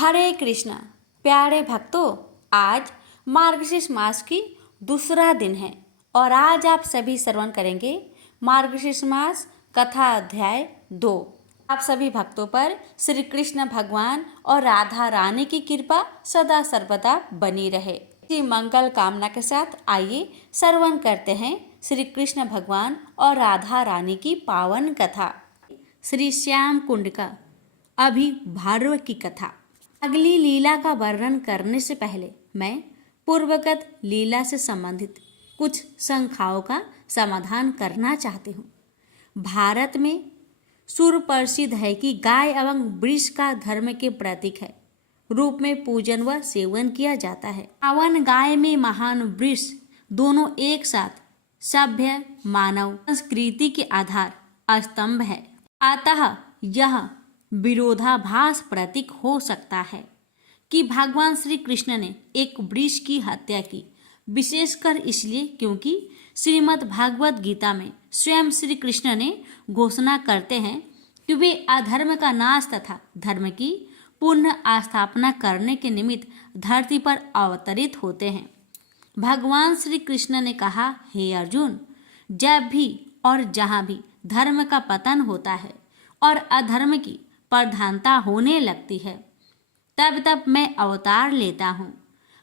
हरे कृष्णा। प्यारे भक्तों, आज मार्गशीर्ष मास की दूसरा दिन है और आज आप सभी श्रवण करेंगे मार्गशीर्ष मास कथा अध्याय 2। आप सभी भक्तों पर श्री कृष्ण भगवान और राधा रानी की कृपा सदा सर्वदा बनी रहे। इसी मंगल कामना के साथ आइए श्रवण करते हैं श्री कृष्ण भगवान और राधा रानी की पावन कथा। श्री श्याम कुंड का अभिभार्व की कथा। अगली लीला का वर्णन करने से पहले मैं पूर्वगत लीला से संबंधित कुछ शंकाओं का समाधान करना चाहती हूँ। भारत में सुप्रसिद्ध है कि गाय एवं वृक्ष का धर्म के प्रतीक है रूप में पूजन व सेवन किया जाता है। पावन गाय में महान वृक्ष दोनों एक साथ सभ्य मानव संस्कृति के आधार स्तंभ है। अतः यह विरोधाभास प्रतीक हो सकता है कि भगवान श्री कृष्ण ने एक वृक्ष की हत्या की, विशेषकर इसलिए क्योंकि श्रीमद् भागवत गीता में स्वयं श्री कृष्ण ने घोषणा करते हैं कि वे अधर्म का नाश तथा धर्म की पुनः स्थापना करने के निमित्त धरती पर अवतरित होते हैं। भगवान श्री कृष्ण ने कहा, हे अर्जुन, जब भी और जहाँ भी धर्म का पतन होता है और अधर्म की प्रधानता होने लगती है, तब तब मैं अवतार लेता हूँ।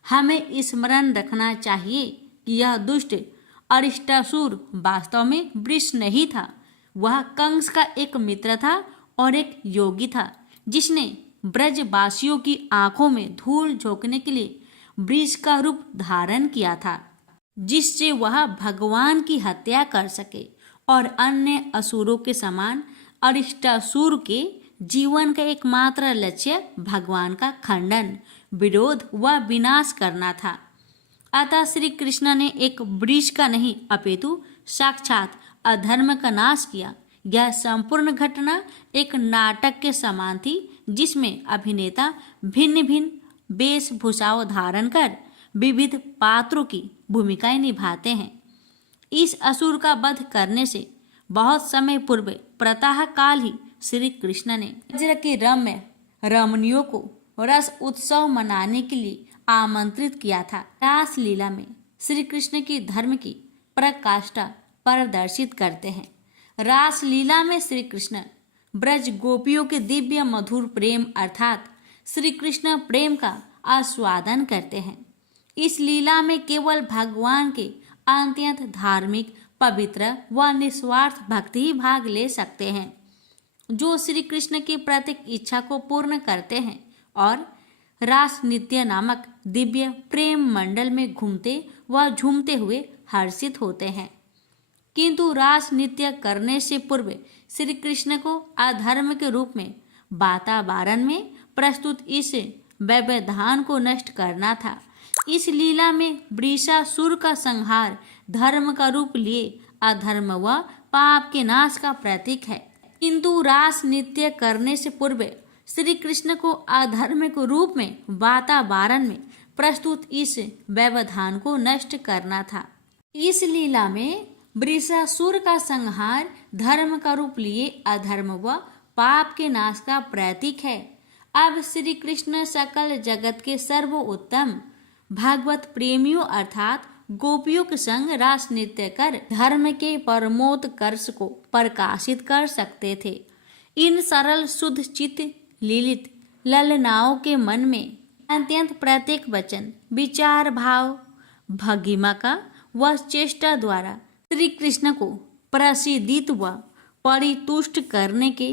हमें स्मरण रखना चाहिए कि यह दुष्ट अरिष्टासुर वास्तव में वृक्ष नहीं था, वह कंस का एक मित्र था और एक योगी था जिसने ब्रजवासियों की आंखों में धूल झोंकने के लिए वृक्ष का रूप धारण किया था, जिससे वह भगवान की हत्या कर सके और अन्य असुरों के समान अरिष्टासुर के जीवन का एकमात्र लक्ष्य भगवान का खंडन, विरोध व विनाश करना था। अतः श्री कृष्ण ने एक वृक्ष का नहीं अपितु साक्षात अधर्म का नाश किया। यह संपूर्ण घटना एक नाटक के समान थी जिसमें अभिनेता भिन्न भिन्न वेशभूषाओं धारण कर विविध पात्रों की भूमिकाएं निभाते हैं। इस असुर का वध करने से बहुत समय पूर्व प्रातः काल ही श्री कृष्ण ने वज्र के रम्य रमणियों को रस उत्सव मनाने के लिए आमंत्रित किया था। रास लीला में श्री कृष्ण की धर्म की पराकाष्ठा प्रदर्शित करते हैं। रास लीला में श्री कृष्ण ब्रज गोपियों के दिव्य मधुर प्रेम अर्थात श्री कृष्ण प्रेम का आस्वादन करते हैं। इस लीला में केवल भगवान के अत्यंत धार्मिक, पवित्र व निस्वार्थ भक्ति ही भाग ले सकते हैं, जो श्री कृष्ण की प्रत्येक इच्छा को पूर्ण करते हैं और रास नृत्य नामक दिव्य प्रेम मंडल में घूमते व झूमते हुए हर्षित होते हैं। किंतु रास नृत्य करने से पूर्व श्री कृष्ण को अधर्म के रूप में वातावरण में प्रस्तुत इस व्यवधान को नष्ट करना था। इस लीला में वृषासुर का संहार धर्म का रूप लिए अधर्म व पाप के नाश का प्रतीक है। किंतु रास नृत्य करने से पूर्व श्री कृष्ण को अधर्म के रूप में वातावरण में प्रस्तुत इस व्यवधान को नष्ट करना था। इस लीला में वृषासुर का संहार धर्म का रूप लिए अधर्म व पाप के नाश का प्रतीक है। अब श्री कृष्ण सकल जगत के सर्वोत्तम भागवत प्रेमियों अर्थात गोपियों के संग रास नृत्य कर धर्म के परमोत्कर्ष को प्रकाशित कर सकते थे। इन सरल शुद्ध चित्त लीलित ललनाओं के मन में अत्यंत प्रत्येक वचन, विचार, भाव, भंगिमा का व चेष्टा द्वारा श्री कृष्ण को प्रसिद्धित व परितुष्ट करने के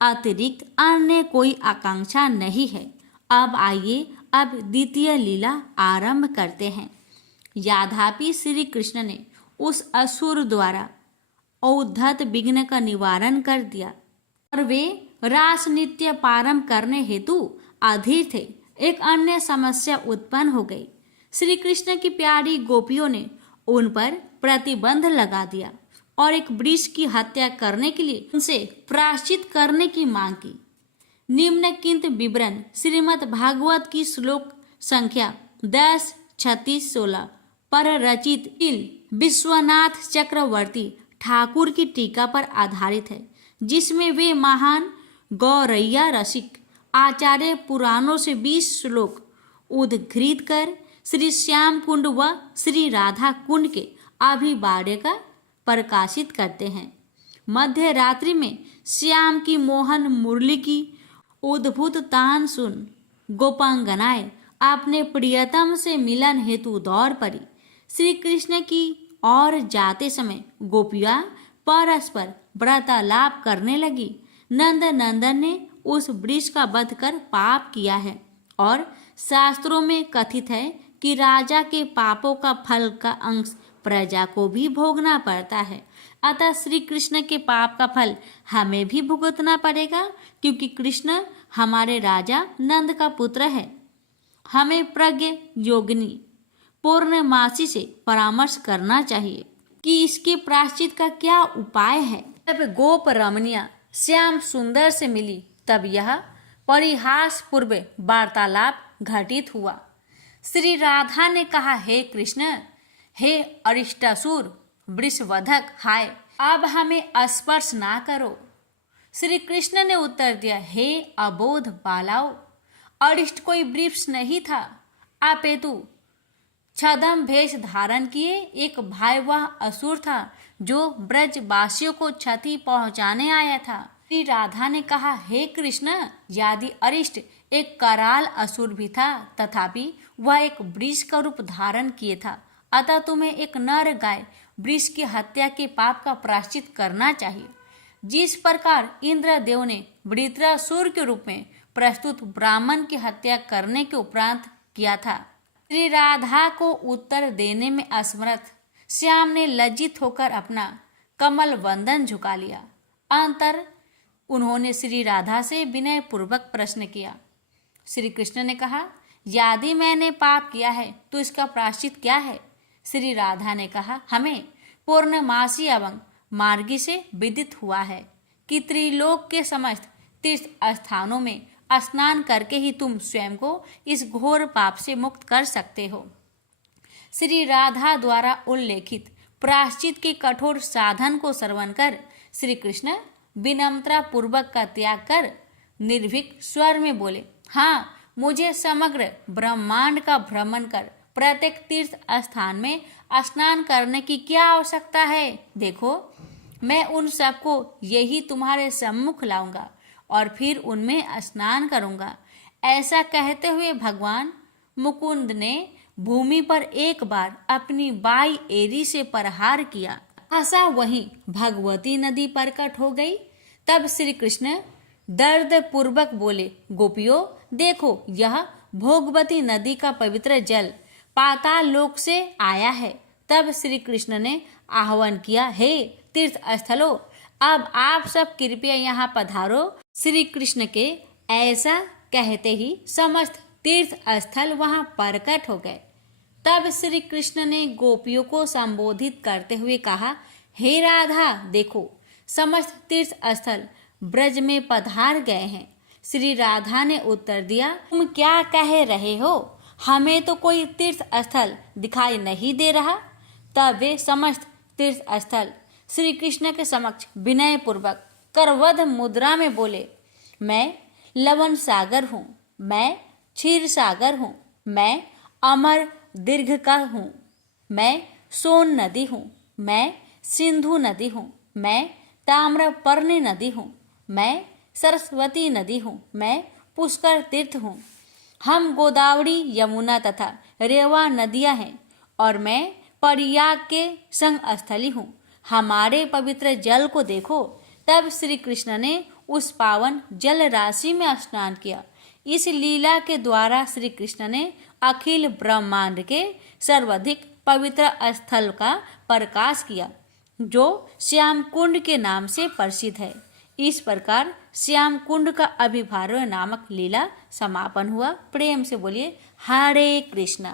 अतिरिक्त अन्य आकांक्षा आकांक्षा नहीं है। अब आइए द्वितीय लीला आरंभ करते हैं। याद्यपि श्री कृष्ण ने उस असुर द्वारा औद्धत विघ्न का निवारण कर दिया और वे रास नृत्य प्रारंभ करने हेतु अधीर थे, एक अन्य समस्या उत्पन्न हो गई। श्री कृष्ण की प्यारी गोपियों ने उन पर प्रतिबंध लगा दिया और एक वृक्ष की हत्या करने के लिए उनसे प्रायश्चित करने की मांग की। निम्नलिखित विवरण श्रीमद् भागवत की श्लोक संख्या 10, 36, 16 पर रचित विश्वनाथ चक्रवर्ती ठाकुर की टीका पर आधारित है, जिसमें वे महान गौरैया रसिक आचार्य पुराणों से 20 श्लोक उद्धृत कर श्री श्याम कुंड व श्री राधा कुंड के अभिवाद्य का प्रकाशित करते हैं। मध्य रात्रि में श्याम की मोहन मुरली की उद्भुत तान सुन गोपांगनाएं अपने प्रियतम से मिलन हेतु दौड़ पड़ी। श्री कृष्ण की ओर जाते समय गोपियां परस्पर वार्तालाप करने लगी। नंद नंदन ने उस वृक्ष का वध कर पाप किया है और शास्त्रों में कथित है कि राजा के पापों का फल का अंश प्रजा को भी भोगना पड़ता है। अतः श्री कृष्ण के पाप का फल हमें भी भुगतना पड़ेगा, क्योंकि कृष्ण हमारे राजा नंद का पुत्र है। हमें प्रज्ञ योगिनी पूर्णमासी से परामर्श करना चाहिए कि इसके प्रायश्चित का क्या उपाय है। जब गोप रमणिया श्याम सुंदर से मिली तब यह परिहास पूर्व वार्तालाप घटित हुआ। श्री राधा ने कहा, हे कृष्ण, हे अरिष्टासुर वृषवधक, हाय अब हमें स्पर्श ना करो। श्री कृष्ण ने उत्तर दिया, हे अबोध बालाओ, अरिष्ट कोई वृक्ष नहीं था, अपितु छद्म भेष धारण किए एक भयावह असुर था जो ब्रजवासियों को क्षति पहुंचाने आया था। श्री राधा ने कहा, हे कृष्ण, यदि अरिष्ट एक कराल असुर भी था तथापि वह एक वृक्ष का रूप धारण किए था, अतः तुम्हें एक नर गाय वृक्ष की हत्या के पाप का प्रायश्चित करना चाहिए। जिस प्रकार इंद्रदेव ने वृत्रासुर के रूप में प्रस्तुत ब्राह्मण की हत्या करने के उपरांत किया था। श्री राधा को उत्तर देने में असमर्थ श्याम ने लज्जित होकर अपना कमल वंदन झुका लिया। अंतर उन्होंने श्री राधा से विनय पूर्वक प्रश्न किया। श्री कृष्ण ने कहा, यदि मैंने पाप किया है तो इसका प्रायश्चित क्या है? श्री राधा ने कहा, हमें पूर्णमासी एवं मार्गी से विदित हुआ है कि त्रिलोक के समस्त तीर्थ स्थानों में स्नान करके ही तुम स्वयं को इस घोर पाप से मुक्त कर सकते हो। श्री राधा द्वारा उल्लेखित प्रायश्चित के कठोर साधन को श्रवण कर श्री कृष्ण विनम्रता पूर्वक का त्याग कर निर्भीक स्वर में बोले, हाँ, मुझे समग्र ब्रह्मांड का भ्रमण कर प्रत्येक तीर्थ स्थान में स्नान करने की क्या आवश्यकता है? देखो, मैं उन सबको यही तुम्हारे सम्मुख लाऊंगा और फिर उनमें स्नान करूंगा। ऐसा कहते हुए भगवान मुकुंद ने भूमि पर एक बार अपनी बाई एरी से प्रहार किया। आशा वहीं भगवती नदी प्रकट हो गई। तब श्री कृष्ण दर्द पूर्वक बोले, गोपियों, देखो, यह भोगवती नदी का पवित्र जल पाताल लोक से आया है। तब श्री कृष्ण ने आह्वान किया, हे तीर्थ स्थलों, अब आप सब कृपया यहाँ पधारो। श्री कृष्ण के ऐसा कहते ही समस्त तीर्थ स्थल वहां प्रकट हो गए। तब श्री कृष्ण ने गोपियों को संबोधित करते हुए कहा, हे राधा, देखो, समस्त तीर्थ स्थल ब्रज में पधार गए हैं। श्री राधा ने उत्तर दिया, तुम क्या कह रहे हो? हमें तो कोई तीर्थ स्थल दिखाई नहीं दे रहा। तब वे समस्त तीर्थ स्थल श्री कृष्ण के समक्ष विनय पूर्वक करवध मुद्रा में बोले, मैं लवण सागर हूँ, मैं क्षीर सागर हूँ, मैं अमर दीर्घ का हूँ, मैं सोन नदी हूँ, मैं सिंधु नदी हूँ, मैं ताम्रपर्णी नदी हूँ, मैं सरस्वती नदी हूँ, मैं पुष्कर तीर्थ हूँ। हम गोदावरी, यमुना तथा रेवा नदियाँ हैं और मैं प्रयाग के संग स्थली हूँ। हमारे पवित्र जल को देखो। तब श्री कृष्ण ने उस पावन जल राशि में स्नान किया। इस लीला के द्वारा श्री कृष्ण ने अखिल ब्रह्मांड के सर्वाधिक पवित्र स्थल का प्रकाश किया, जो श्याम कुंड के नाम से प्रसिद्ध है। इस प्रकार श्याम कुंड का अभिभार्य नामक लीला समापन हुआ। प्रेम से बोलिए हरे कृष्णा।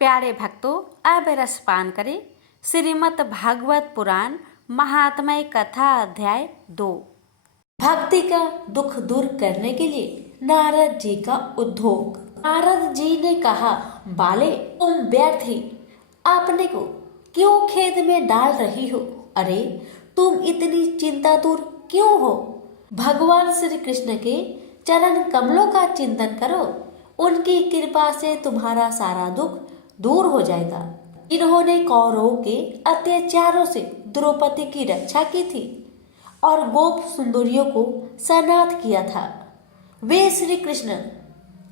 प्यारे भक्तों, अब रसपान करें श्रीमद् भागवत पुराण महात्म्य कथा अध्याय 2। भक्ति का दुख दूर करने के लिए नारद जी का उद्योग। नारद जी ने कहा, बाले, तुम व्यर्थ ही अपने को क्यों खेद में डाल रही हो? अरे, तुम इतनी चिंतातुर क्यों हो? भगवान श्री कृष्ण के चरण कमलों का चिंतन करो, उनकी कृपा से तुम्हारा सारा दुख दूर हो जाएगा। इन्होंने कौरवों के अत्याचारों से द्रौपदी की रक्षा की थी और गोप सुंदरियों को सनाथ किया था। वे श्री कृष्ण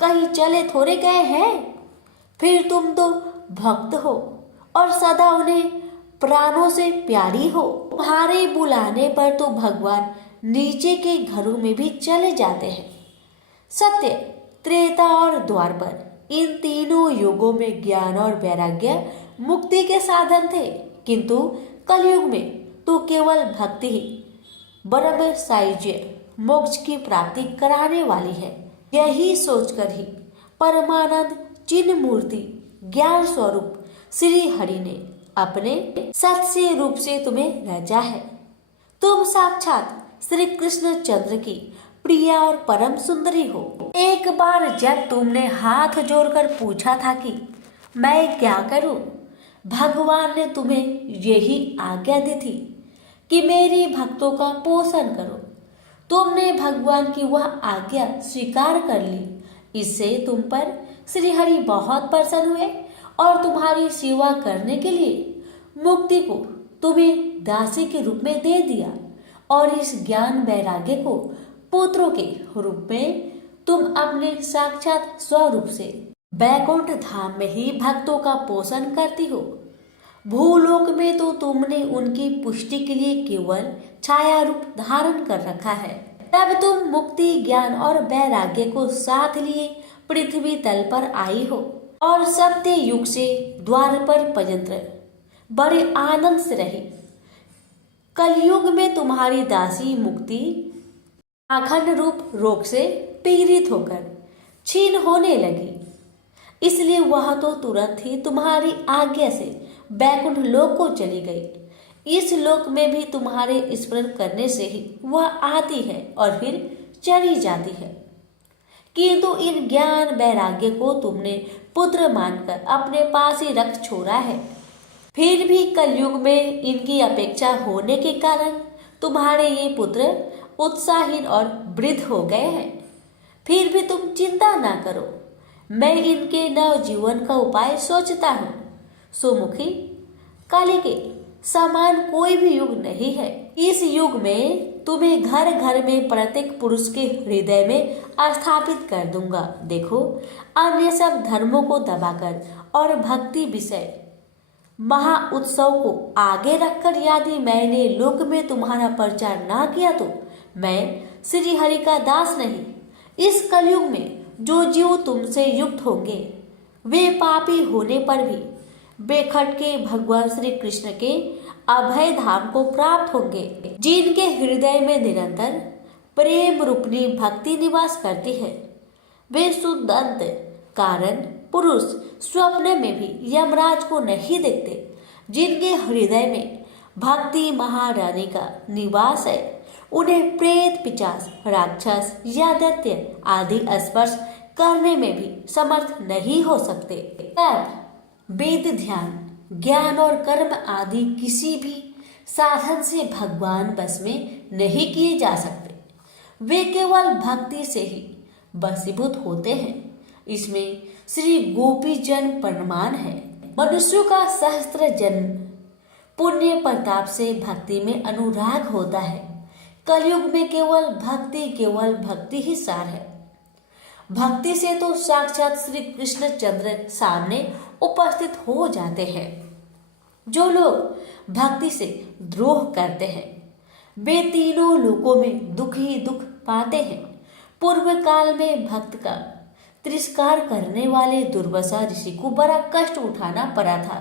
कहीं चले थोड़े गए हैं। फिर तुम तो भक्त हो और सदा उन्हें प्राणों से प्यारी हो। तुम्हारे बुलाने पर तो भगवान नीचे के घरों में भी चले जाते हैं। सत्य, त्रेता और द्वापर, इन तीनों युगों में ज्ञान और वैराग्य मुक्ति के साधन थे, किंतु कलयुग में तो केवल भक्ति ही ब्रह्म सायुज्य मोक्ष की प्राप्ति कराने वाली है। यही सोचकर ही परमानंद चिन्ह मूर्ति ज्ञान स्वरूप श्री हरि ने अपने सत्य रूप से तुम्हें रचा है। तुम साक्षात श्री कृष्ण चंद्र की प्रिया और परम सुंदरी हो। एक बार जब तुमने हाथ जोड़कर पूछा था कि मैं क्या करूं, भगवान ने तुम्हें यही आज्ञा दी थी कि मेरी भक्तों का पोषण करो। तुमने भगवान की वह आज्ञा स्वीकार कर ली। इससे तुम पर श्री हरि बहुत प्रसन्न हुए और तुम्हारी सेवा करने के लिए मुक्ति को तुम्हें दासी के रूप में दे दिया और इस ज्ञान वैराग्य को पुत्रों के रूप में तुम अपने साक्षात स्वरूप से बैकुंठ धाम में ही भक्तों का पोषण करती हो। भूलोक में तो तुमने उनकी पुष्टि के लिए केवल छाया रूप धारण कर रखा है। तब तुम मुक्ति ज्ञान और वैराग्य को साथ लिए पृथ्वी तल पर आई हो और सत्य युग से द्वार पर पर्यंत बड़े आनंद से रही। कलयुग में तुम्हारी दासी मुक्ति अखंड रूप रोग से पीड़ित होकर क्षीण होने लगी, इसलिए वह तो तुरंत ही तुम्हारी आज्ञा से बैकुंठ लोक को चली गई। इस लोक में भी तुम्हारे स्मरण करने से ही वह आती है और फिर चली जाती है, किंतु इन ज्ञान वैराग्य को तुमने पुत्र मानकर अपने पास ही रख छोड़ा है। फिर भी कलयुग में इनकी अपेक्षा होने के कारण तुम्हारे ये पुत्र उत्साहीन और वृद्ध हो गए हैं। फिर भी तुम चिंता ना करो, मैं इनके नव जीवन का उपाय सोचता हूँ। सुमुखी, काली के समान कोई भी युग नहीं है। इस युग में तुम्हें घर घर में प्रत्येक पुरुष के हृदय में स्थापित कर दूंगा। देखो, अन्य सब धर्मों को दबाकर और भक्ति विषय महा उत्सव को आगे रखकर यदि मैंने लोक में तुम्हारा प्रचार ना किया तो मैं श्री हरि का दास नहीं। इस कलयुग में जो जीव तुमसे युक्त होंगे वे पापी होने पर भी बेखटके भगवान श्री कृष्ण के अभय धाम को प्राप्त होंगे। जिनके हृदय में निरंतर प्रेम रूपनी भक्ति निवास करती है, वे सुदंत कारण पुरुष स्वप्न में भी यमराज को नहीं देखते। जिनके हृदय में भक्ति महारानी का निवास है, उन्हें प्रेत पिशाच राक्षस या दैत्य आदि स्पर्श करने में भी समर्थ नहीं हो सकते। वेद ध्यान ज्ञान और कर्म आदि किसी भी साधन से भगवान बस में नहीं किए जा सकते। वे केवल भक्ति से ही वशीभूत होते हैं। इसमें श्री गोपी जन प्रमाण है। मनुष्यों का सहस्त्र जन्म पुण्य प्रताप से भक्ति में अनुराग होता है। कलयुग में केवल भक्ति ही सार है। भक्ति से तो साक्षात श्री कृष्ण चंद्र सामने उपस्थित हो जाते हैं। जो लोग भक्ति से द्रोह करते हैं वे तीनों लोकों में दुख ही दुख पाते हैं। पूर्व काल में भक्त का तिरस्कार करने वाले दुर्वासा ऋषि को बड़ा कष्ट उठाना पड़ा था।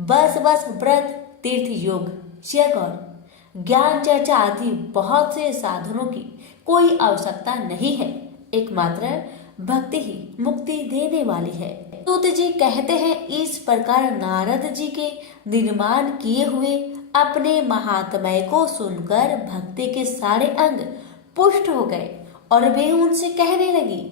बस व्रत तीर्थ योग यज्ञ और ज्ञान चर्चा आदि बहुत से साधनों की कोई आवश्यकता नहीं है। एकमात्र भक्ति ही मुक्ति देने वाली है। सूत जी कहते हैं, इस प्रकार नारद जी के निर्माण किए हुए अपने महात्म्य को सुनकर भक्ति के सारे अंग पुष्ट हो गए और वे उनसे कहने लगी।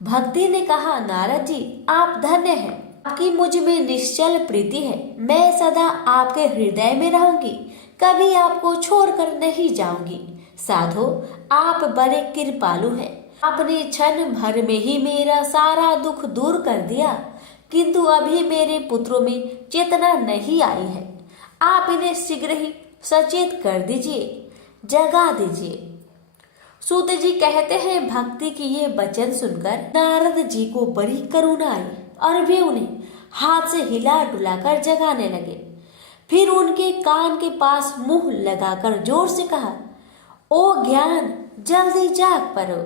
भक्ति ने कहा, नारद जी आप धन्य हैं, आपकी मुझ में निश्चल प्रीति है। मैं सदा आपके हृदय में रहूंगी, कभी आपको छोड़कर नहीं जाऊंगी। साधो आप बड़े कृपालु हैं, आपने क्षण भर में ही मेरा सारा दुख दूर कर दिया, किंतु अभी मेरे पुत्रों में चेतना नहीं आई है। आप इन्हें शीघ्र ही सचेत कर दीजिए, जगा दीजिए। सूत जी कहते हैं, भक्ति के ये वचन सुनकर नारद जी को बड़ी करुणा आई और वे उन्हें हाथ से हिला डुलाकर जगाने लगे। फिर उनके कान के पास मुंह लगाकर जोर से कहा, ओ ज्ञान जल्दी जाग पड़ो,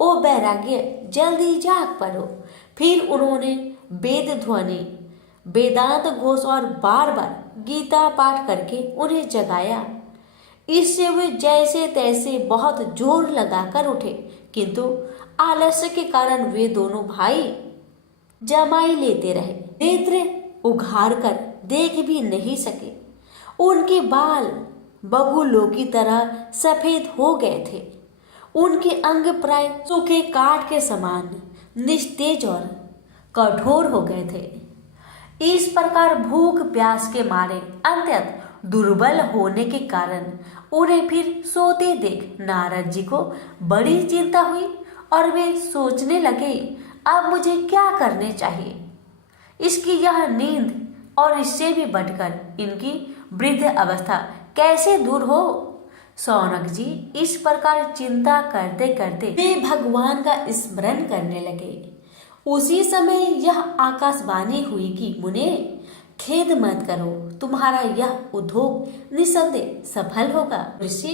ओ वैराग्य जल्दी जाग पड़ो। फिर उन्होंने वेद ध्वनि, वेदांत घोष और बार बार गीता पाठ करके उन्हें जगाया। इससे वे जैसे तैसे बहुत जोर लगाकर उठे, किंतु आलस्य के कारण वे दोनों भाई जमाई लेते रहे, नेत्र उघाड़ कर देख भी नहीं सके। उनके बाल बगुलों की तरह सफेद हो गए थे। उनके अंग प्राय सूखे काठ के समान निस्तेज और कठोर हो गए थे। इस प्रकार भूख प्यास के मारे अत्यंत दुर्बल होने के कारण उन्हें फिर सोते देख नारद जी को बड़ी चिंता हुई और वे सोचने लगे, अब मुझे क्या करने चाहिए। इसकी यह नींद और इससे भी बढ़कर इनकी वृद्ध अवस्था कैसे दूर हो। शौनक जी इस प्रकार चिंता करते करते वे भगवान का स्मरण करने लगे। उसी समय यह आकाशवाणी हुई कि मुने, खेद मत करो, तुम्हारा यह उद्योग निसंदेह सफल होगा। ऋषि,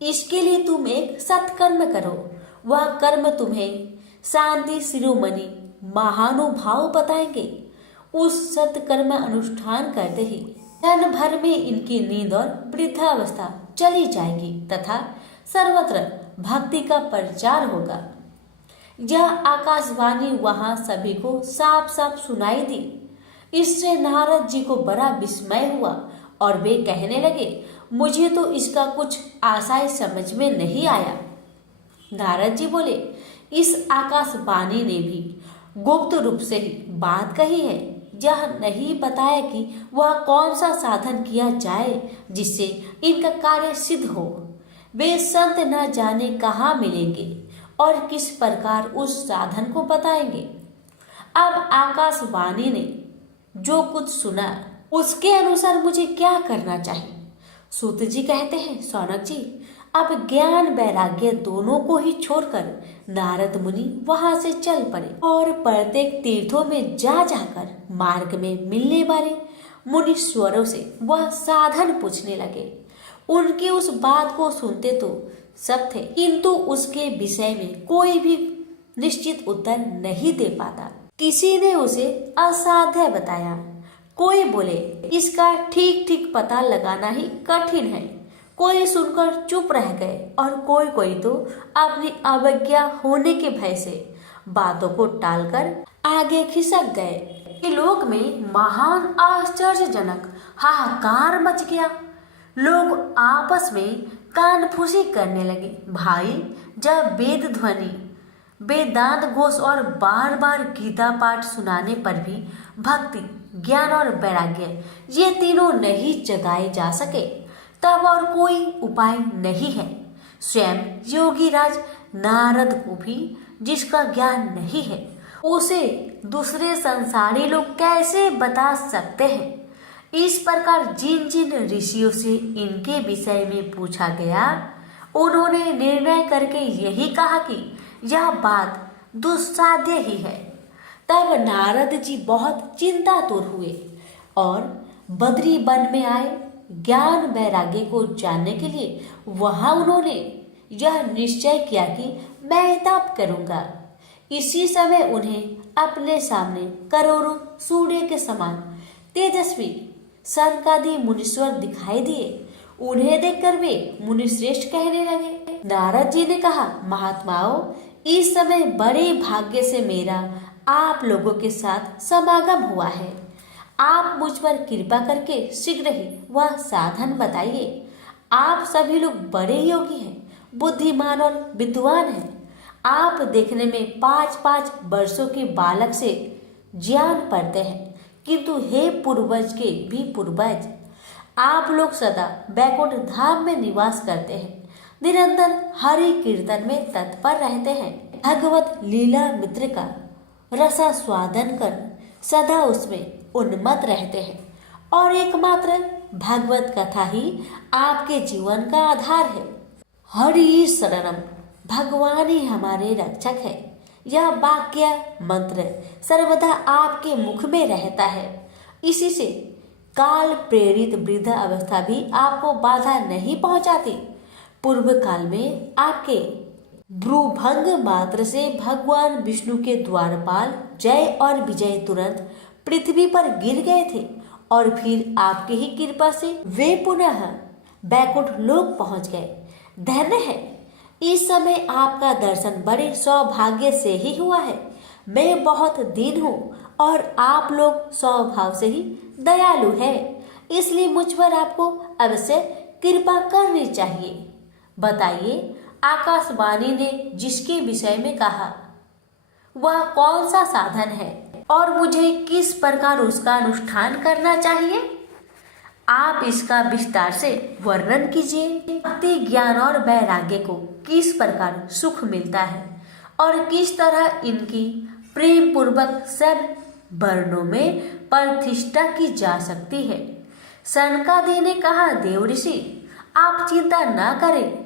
इसके लिए तुम एक सत्कर्म करो। वह कर्म तुम्हें शांति शिरोमणि महानुभाव बताएंगे। उस सत्कर्म अनुष्ठान करते ही क्षण भर में इनकी नींद और वृद्धावस्था चली जाएगी तथा सर्वत्र भक्ति का प्रचार होगा। यह आकाशवाणी वहां सभी को साफ साफ सुनाई दी। इससे नारद जी को बड़ा विस्मय हुआ और वे कहने लगे, मुझे तो इसका कुछ आशय समझ में नहीं आया। नारद जी बोले, इस आकाशवाणी ने भी गुप्त रूप से ही बात कही है। यह नहीं बताया कि वह कौन सा साधन किया जाए जिससे इनका कार्य सिद्ध हो। वे संत न जाने कहाँ मिलेंगे और किस प्रकार उस साधन को बताएंगे। अब आकाशवाणी ने जो कुछ सुना उसके अनुसार मुझे क्या करना चाहिए। सूत जी कहते हैं, शौनक जी, अब ज्ञान वैराग्य दोनों को ही छोड़कर नारद मुनि वहां से चल पड़े और प्रत्येक तीर्थों में जा जाकर मार्ग में मिलने वाले मुनीश्वरों से वह साधन पूछने लगे। उनकी उस बात को सुनते तो सब थे, किंतु उसके विषय में कोई भी निश्चित उत्तर नहीं दे पाता। किसी ने उसे असाध्य बताया, कोई बोले इसका ठीक ठीक पता लगाना ही कठिन है। कोई सुनकर चुप रह गए और कोई तो अपनी अवज्ञा होने के भय से बातों को टालकर आगे खिसक गए। लोक में महान आश्चर्यजनक हाहाकार मच गया। लोग आपस में कानफूसी करने लगे। भाई, जब वेद ध्वनि, वेदांत घोष और बार बार गीता पाठ सुनाने पर भी भक्ति, ज्ञान और वैराग्य ये तीनों नहीं जगाए जा सके, तब और कोई उपाय नहीं है। स्वयं योगीराज नारद को भी जिसका ज्ञान नहीं है, उसे दूसरे संसारी लोग कैसे बता सकते हैं। इस प्रकार जिन जिन ऋषियों से इनके विषय में पूछा गया, उन्होंने निर्णय करके यही कहा कि यह बात दुस्साध्य ही है। तब नारद जी बहुत चिंतातुर हुए और बद्री वन में आए। ज्ञान वैराग्य को जानने के लिए वहां उन्होंने यह निश्चय किया कि मैं तप करूंगा। इसी समय उन्हें अपने सामने करोड़ों सूर्य के समान तेजस्वी सनकादि मुनीश्वर दिखाई दिए। उन्हें देखकर वे मुनिश्रेष्ठ कहने लगे। नारद जी ने कहा, महात्माओं, इस समय बड़े भाग्य से मेरा आप लोगों के साथ समागम हुआ है। आप मुझ पर कृपा करके शीघ्र ही वह साधन बताइए। आप सभी लोग बड़े योगी हैं, बुद्धिमान और विद्वान हैं। आप देखने में 5-5 वर्षों के बालक से ज्ञान पढ़ते हैं, किंतु हे पूर्वज के भी पूर्वज, आप लोग सदा बैकुंठ धाम में निवास करते हैं, निरंतर हरि कीर्तन में तत्पर रहते हैं। भगवत लीला मित्र का रसास्वादन कर सदा उसमें उन्मत्त रहते हैं और एकमात्र भगवत कथा ही आपके जीवन का आधार है। हरि शरणम, भगवान ही हमारे रक्षक है। यह वाक्य मंत्र सर्वदा आपके मुख में रहता है। इसी से काल प्रेरित वृद्ध अवस्था भी आपको बाधा नहीं पहुंचाती। पूर्व काल में आपके भ्रूभंग मात्र से भगवान विष्णु के द्वारपाल जय और विजय तुरंत पृथ्वी पर गिर गए थे और फिर आपकी ही कृपा से वे पुनः बैकुंठ लोक पहुंच गए। धन्य है, इस समय आपका दर्शन बड़े सौभाग्य से ही हुआ है। मैं बहुत दीन हूँ और आप लोग स्वभाव से ही दयालु है, इसलिए मुझ पर आपको अवश्य कृपा करनी चाहिए। बताइए, आकाशवाणी ने जिसके विषय में कहा वह कौन सा साधन है और मुझे किस प्रकार उसका अनुष्ठान करना चाहिए? आप इसका विस्तार से वर्णन कीजिए। भक्ति, ज्ञान और वैराग्य को किस प्रकार सुख मिलता है और किस तरह इनकी प्रेम पूर्वक सब वर्णों में प्रतिष्ठा की जा सकती है। सनकादि ने कहा, देव ऋषि आप चिंता ना करें,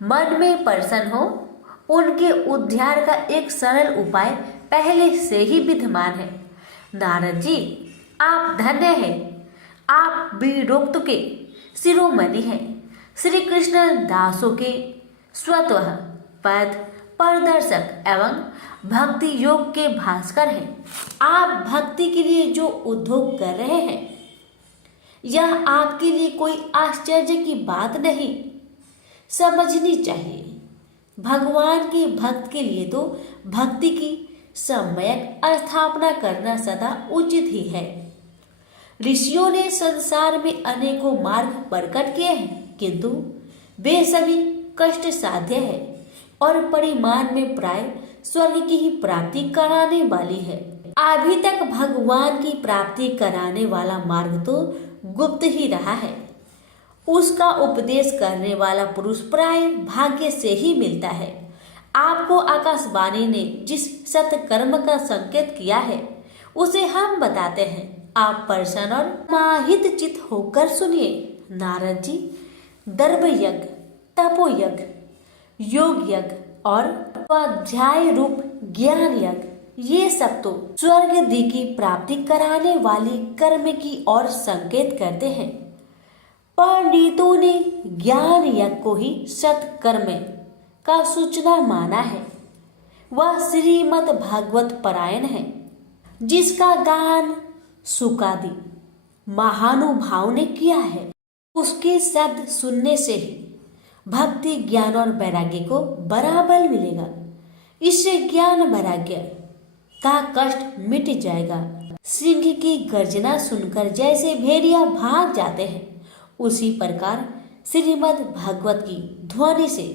मन में प्रसन्न हो। उनके उद्धार का एक सरल उपाय पहले से ही विद्यमान है। नारद जी, आप धन्य हैं, आप वीरोक्त के शिरोमणि हैं, श्री कृष्ण दासों के स्वतः पद प्रदर्शक एवं भक्ति योग के भास्कर हैं। आप भक्ति के लिए जो उद्योग कर रहे हैं यह आपके लिए कोई आश्चर्य की बात नहीं, समझनी चाहिए। भगवान के भक्त के लिए तो भक्ति की सम्यक स्थापना करना सदा उचित ही है। ऋषियों ने संसार में अनेकों मार्ग प्रकट किए हैं, किंतु वे सभी कष्ट साध्य है और परिमाण में प्राय स्वर्ग की ही प्राप्ति कराने वाली है। अभी तक भगवान की प्राप्ति कराने वाला मार्ग तो गुप्त ही रहा है। उसका उपदेश करने वाला पुरुष प्राय भाग्य से ही मिलता है। आपको आकाशवाणी ने जिस सत्कर्म का संकेत किया है उसे हम बताते हैं। आप प्रसन्न और माहित चित होकर सुनिए। नारद जी, दर्भ यज्ञ, तपो यज्ञ, योग यज्ञ और स्वाध्याय रूप ज्ञान यज्ञ, ये सब तो स्वर्ग दी की प्राप्ति कराने वाली कर्म की ओर संकेत करते हैं। पंडितों ने ज्ञान यज्ञ को ही सत्कर्म का सूचना माना है। वह श्रीमद् भागवत परायण है, जिसका गान सुकादि महानुभाव ने किया है। उसके शब्द सुनने से ही भक्ति, ज्ञान और वैराग्य को बराबर मिलेगा। इससे ज्ञान वैराग्य का कष्ट मिट जाएगा। सिंह की गर्जना सुनकर जैसे भेड़िया भाग जाते हैं, उसी प्रकार श्रीमद् भागवत की ध्वनि से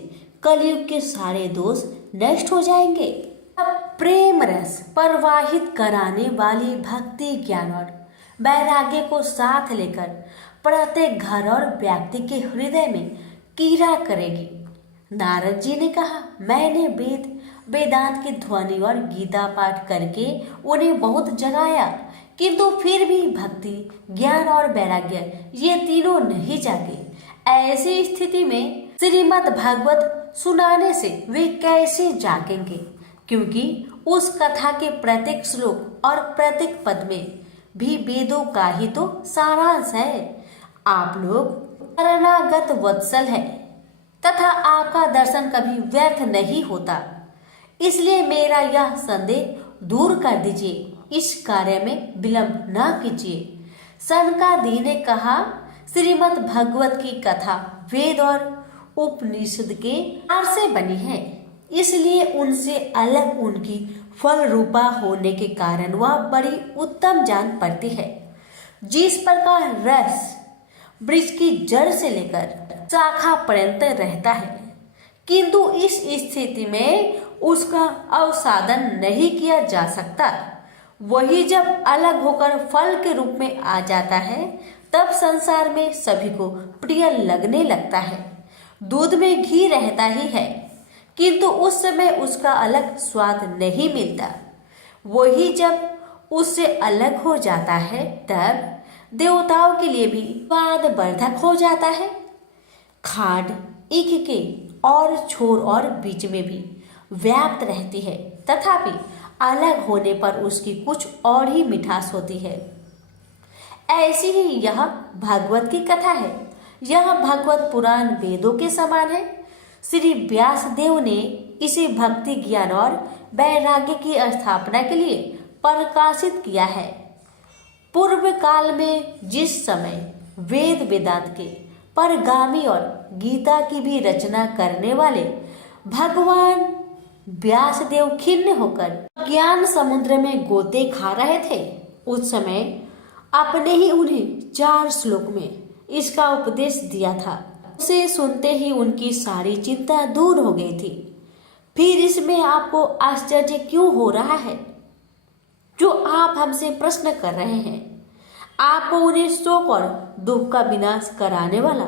कलयुग के सारे दोष नष्ट हो जाएंगे। अब प्रेम रस प्रवाहित कराने वाली भक्ति, ज्ञान और वैराग्य को साथ लेकर प्रत्येक घर और व्यक्ति के हृदय में कीड़ा करेगी। नारद जी ने कहा, मैंने वेदांत की ध्वनि और गीता पाठ करके उन्हें बहुत जगाया, किंतु फिर भी भक्ति, ज्ञान और वैराग्य ये तीनों नहीं जागे। ऐसी स्थिति में श्रीमद् भागवत सुनाने से वे कैसे जागेंगे? क्योंकि उस कथा के प्रत्येक श्लोक और प्रत्येक पद में भी वेदों का ही तो सारांश है। आप लोग शरणागत वत्सल है तथा आपका दर्शन कभी व्यर्थ नहीं होता, इसलिए मेरा यह संदेह दूर कर दीजिए। इस कार्य में विलंब न कीजिए। सनकादि ने कहा, श्रीमद् भागवत की कथा वेद और उपनिषद के सार से बनी है, इसलिए उनसे अलग उनकी फल रूपा होने के कारण वह बड़ी उत्तम जान पड़ती है। जिस प्रकार रस वृक्ष की जड़ से लेकर शाखा पर्यंत रहता है, किंतु इस स्थिति में उसका अवसादन नहीं किया जा सकता, वही जब अलग होकर फल के रूप में आ जाता है तब संसार में सभी को प्रिय लगने लगता है। दूध में घी रहता ही है, किंतु उस समय उसका अलग स्वाद नहीं मिलता। वही जब उससे अलग हो जाता है तब देवताओं के लिए भी स्वाद वर्धक हो जाता है। खांड ईख के और छोर और बीच में भी व्याप्त रहती है, तथापि अलग होने पर उसकी कुछ और ही मिठास होती है। ऐसी ही यह भागवत की कथा है। यह भागवत पुराण वेदों के समान है। श्री व्यास देव ने इसे भक्ति, ज्ञान और वैराग्य की स्थापना के लिए प्रकाशित किया है। पूर्व काल में जिस समय वेद वेदांत के परगामी और गीता की भी रचना करने वाले भगवान व्यासदेव खिन्न होकर ज्ञान समुद्र में गोते खा रहे थे, उस समय आपने ही उन्हें 4 श्लोक में इसका उपदेश दिया था। उसे सुनते ही उनकी सारी चिंता दूर हो गई थी। फिर इसमें आपको आश्चर्य क्यों हो रहा है जो आप हमसे प्रश्न कर रहे हैं? आपको उन्हें शोक और दुख का विनाश कराने वाला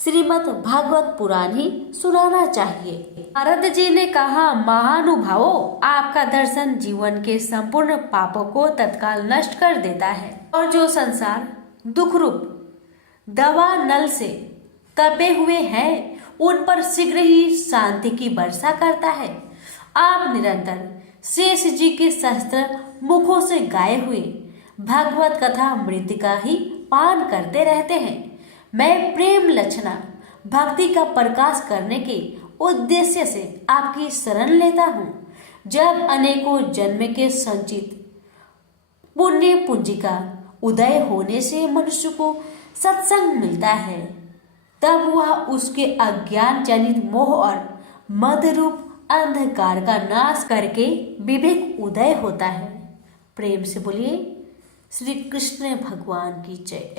श्रीमद् भागवत पुराण ही सुनाना चाहिए। नारद जी ने कहा, महानुभावों, आपका दर्शन जीवन के संपूर्ण पापों को तत्काल नष्ट कर देता है और जो संसार दुख रूप दवा नल से तपे हुए हैं उन पर शीघ्र ही शांति की वर्षा करता है। आप निरंतर शेष जी के सहस्त्र मुखों से गाए हुए भागवत कथा मृतिका ही पान करते रहते हैं। मैं प्रेम लक्षणा भक्ति का प्रकाश करने के उद्देश्य से आपकी शरण लेता हूँ। जब अनेकों जन्म के संचित पुण्य पूंजिका उदय होने से मनुष्य को सत्संग मिलता है, तब वह उसके अज्ञान जनित मोह और मद रूप अंधकार का नाश करके विवेक उदय होता है। प्रेम से बोलिए श्री कृष्ण भगवान की जय।